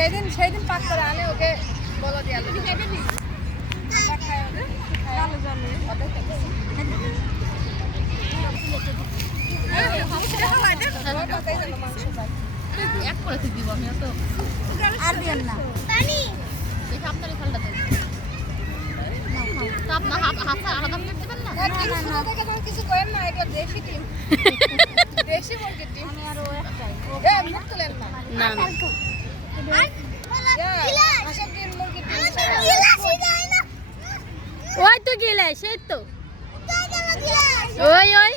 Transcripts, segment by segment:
সেদিন সেদিন পাক করে আনে ওকে বলো দিয়ে আলো এক করে দিব আমি তো আর দিয়েন না। দেখি আপনারই খালটা দেন। তা আপনার হাত হাত আলাদা প্লেট দেবেন না? কিছু করেন না এটা দেশি টিম। দেশি মুরগির টিম। আমি আরও একটাই এ মুখ তুলেন না না। ওই তো গেলে সেই তো। ওই ওই।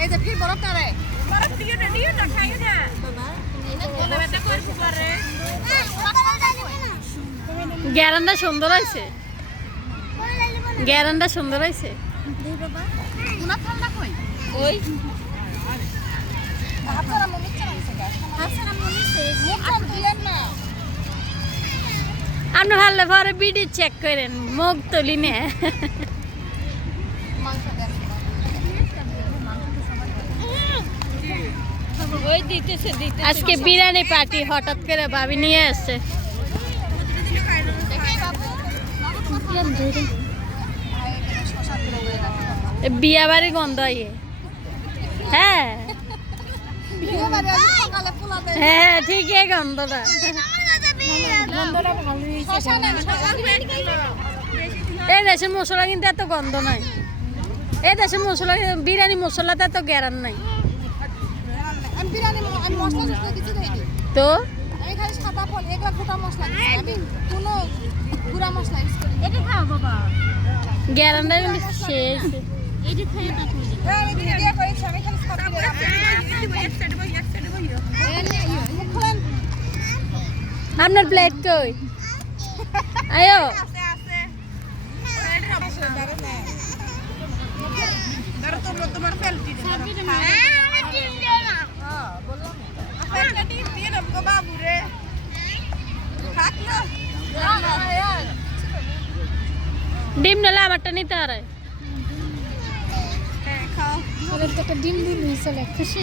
এই যে ফির বরফটা রে বরফ দিও না দিও না খাইও না গ্যারান্ডা সুন্দর হয়েছে। গ্যারান্ডা সুন্দর হয়েছে। আপনি ভালো পরে বিডি চেক করেন মুখ তুলি নে। আজকে বিরিয়ানি পার্টি হঠাৎ করে ভাবি নিয়ে আসছে। বিয়া বাড়ি গন্ধ ইয়ে হ্যাঁ। হ্যাঁ ঠিকই গন্ধটা। এই দেশে মশলা কিন্তু এত গন্ধ নাই। এই দেশে মশলা বিরিয়ানি মশলাতে এত গ্যারান নাই। তো? খালি সাদা ফল এগুলা গোটা মশলা আমি কোনো গুঁড়া মশলা ইউজ করি এটা খাও বাবা। গ্যারানটা কিন্তু শেষ। আমি করেছি আমি খালি আপনার প্লেট কই? আয়ো। তোমরা তোমার ফেলতি হ্যাঁ বললাম আপনার টিপ দিয়ে না গো বাবু রে ডিম নিলে আমারটা নিতে আর। হ্যাঁ তো ডিম দিন চলে খুশি?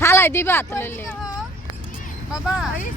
হালাই দিবা হাত বাবা এই